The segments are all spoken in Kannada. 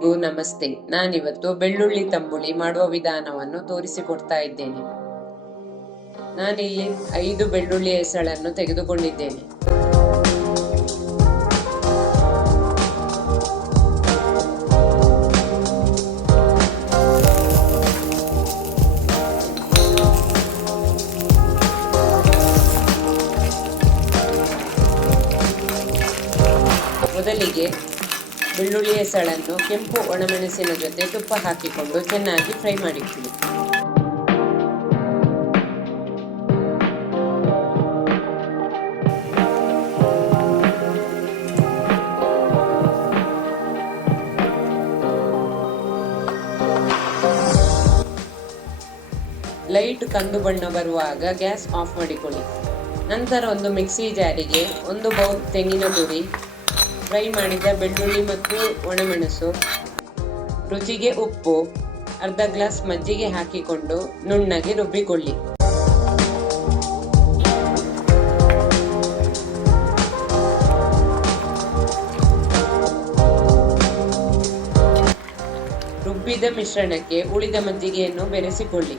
ನಮಸ್ತೆ. ನಾನಿವತ್ತು ಬೆಳ್ಳುಳ್ಳಿ ತಂಬುಳಿ ಮಾಡುವ ವಿಧಾನವನ್ನು ತೋರಿಸಿಕೊಡ್ತಾ ಇದ್ದೇನೆ. ನಾನಿಲ್ಲಿ 5 ಬೆಳ್ಳುಳ್ಳಿ ಎಸಳನ್ನು ತೆಗೆದುಕೊಂಡಿದ್ದೇನೆ. ಮೊದಲಿಗೆ ಬೆಳ್ಳುಳ್ಳಿ ಎಸಳನ್ನು ಕೆಂಪು ಒಣಮೆಣಸಿನ ಜೊತೆ ತುಪ್ಪ ಹಾಕಿಕೊಂಡು ಚೆನ್ನಾಗಿ ಫ್ರೈ ಮಾಡಿಕೊಳ್ಳಿ. ಲೈಟ್ ಕಂದು ಬಣ್ಣ ಬರುವಾಗ ಗ್ಯಾಸ್ ಆಫ್ ಮಾಡಿಕೊಳ್ಳಿ. ನಂತರ ಒಂದು ಮಿಕ್ಸಿ ಜಾರಿಗೆ 1 ಬೌಲ್ ತೆಂಗಿನ ತುರಿ, ಫ್ರೈ ಮಾಡಿದ ಬೆಳ್ಳುಳ್ಳಿ ಮತ್ತು ಒಣಮೆಣಸು, ರುಚಿಗೆ ಉಪ್ಪು, ಅರ್ಧ ಗ್ಲಾಸ್ ಮಜ್ಜಿಗೆ ಹಾಕಿಕೊಂಡು ನುಣ್ಣಗೆ ರುಬ್ಬಿಕೊಳ್ಳಿ. ರುಬ್ಬಿದ ಮಿಶ್ರಣಕ್ಕೆ ಉಳಿದ ಮಜ್ಜಿಗೆಯನ್ನು ಬೆರೆಸಿಕೊಳ್ಳಿ.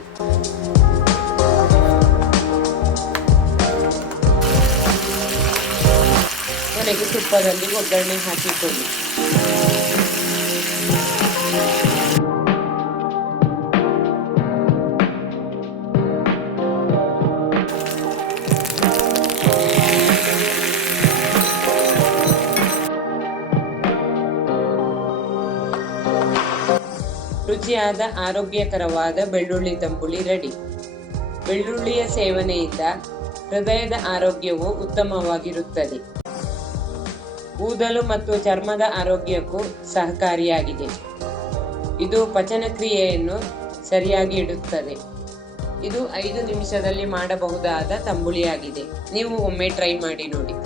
ಕೊನೆಗೆ ತುಪ್ಪದಲ್ಲಿ ಒಗ್ಗರಣೆ ಹಾಕಿಕೊಳ್ಳಿ. ರುಚಿಯಾದ ಆರೋಗ್ಯಕರವಾದ ಬೆಳ್ಳುಳ್ಳಿ ತಂಬುಳಿ ರೆಡಿ. ಬೆಳ್ಳುಳ್ಳಿಯ ಸೇವನೆಯಿಂದ ಹೃದಯದ ಆರೋಗ್ಯವು ಉತ್ತಮವಾಗಿರುತ್ತದೆ. ಕೂದಲು ಮತ್ತು ಚರ್ಮದ ಆರೋಗ್ಯಕ್ಕೂ ಸಹಕಾರಿಯಾಗಿದೆ. ಇದು ಪಚನ ಕ್ರಿಯೆಯನ್ನು ಸರಿಯಾಗಿ ಇಡುತ್ತದೆ. ಇದು 5 ನಿಮಿಷದಲ್ಲಿ ಮಾಡಬಹುದಾದ ತಂಬುಳಿಯಾಗಿದೆ. ನೀವು ಒಮ್ಮೆ ಟ್ರೈ ಮಾಡಿ ನೋಡಿ.